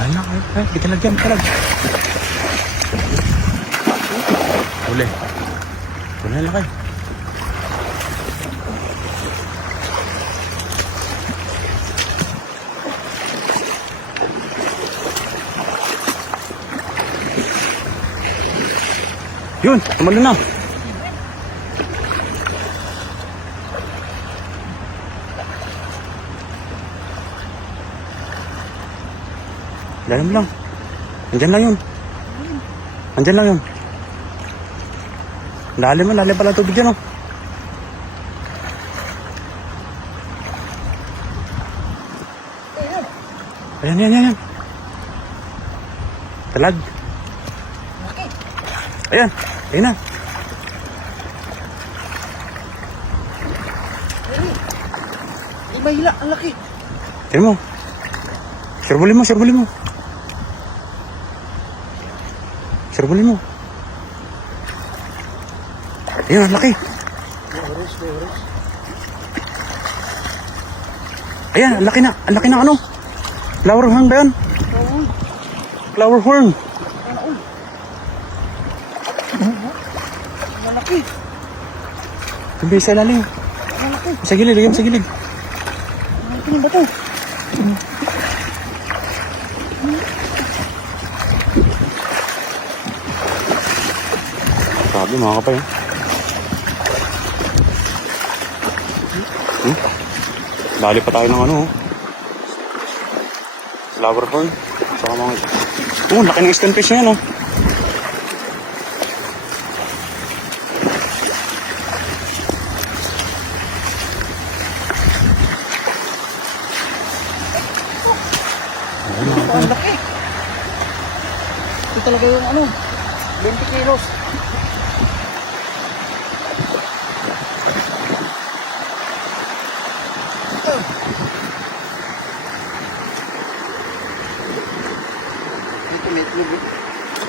Dahil na, ay, di ka lagyan, kalag. Huli. Huli na kayo. Yun, tumalo na. Dalam lang. Andyan lang yun. Andyan lang yun. Lalim mo, lalim pala tubig dyan, oh. Ayan, ayan, ayan. Talag. Ayan, ayan na. Iba hila, ang laki. Tignan mo. Surbulin mo, surbulin mo. Surbulin mo. Ayan, ang laki. Ayan, ang laki na. Ang laki na ano? Flower horn ba yan? Flower horn. Ang laki. Tumbi sa ilalim. Ang laki. Sa gilid, ayan sa gilid. Ang laki ng bato. Grabe mga kapay. Dali pa tayo ng ano. Flower horn. Saka mga... laki ng stunfish niya, no? Ang laki. Ito talaga yung ano, 20 kilos.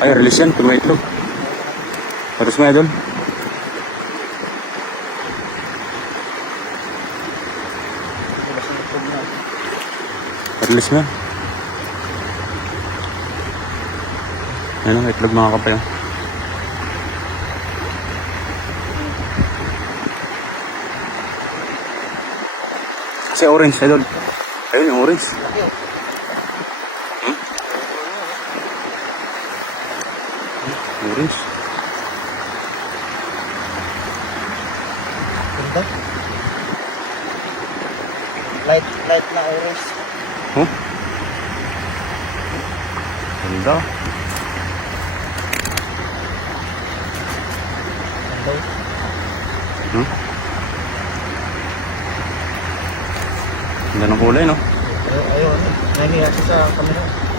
Ay, release yan. Tumaitlog. Patos mo, idol. Release mo yan. Yan ang itlog mga kapay. Kasi orange, idol. Ayun yung orange. Orange. Ganda. Light na orange. Huh? Ganda. Ganda. Hmm? Ganda ng kulay, no? Ayun. Nangyayari sa camera.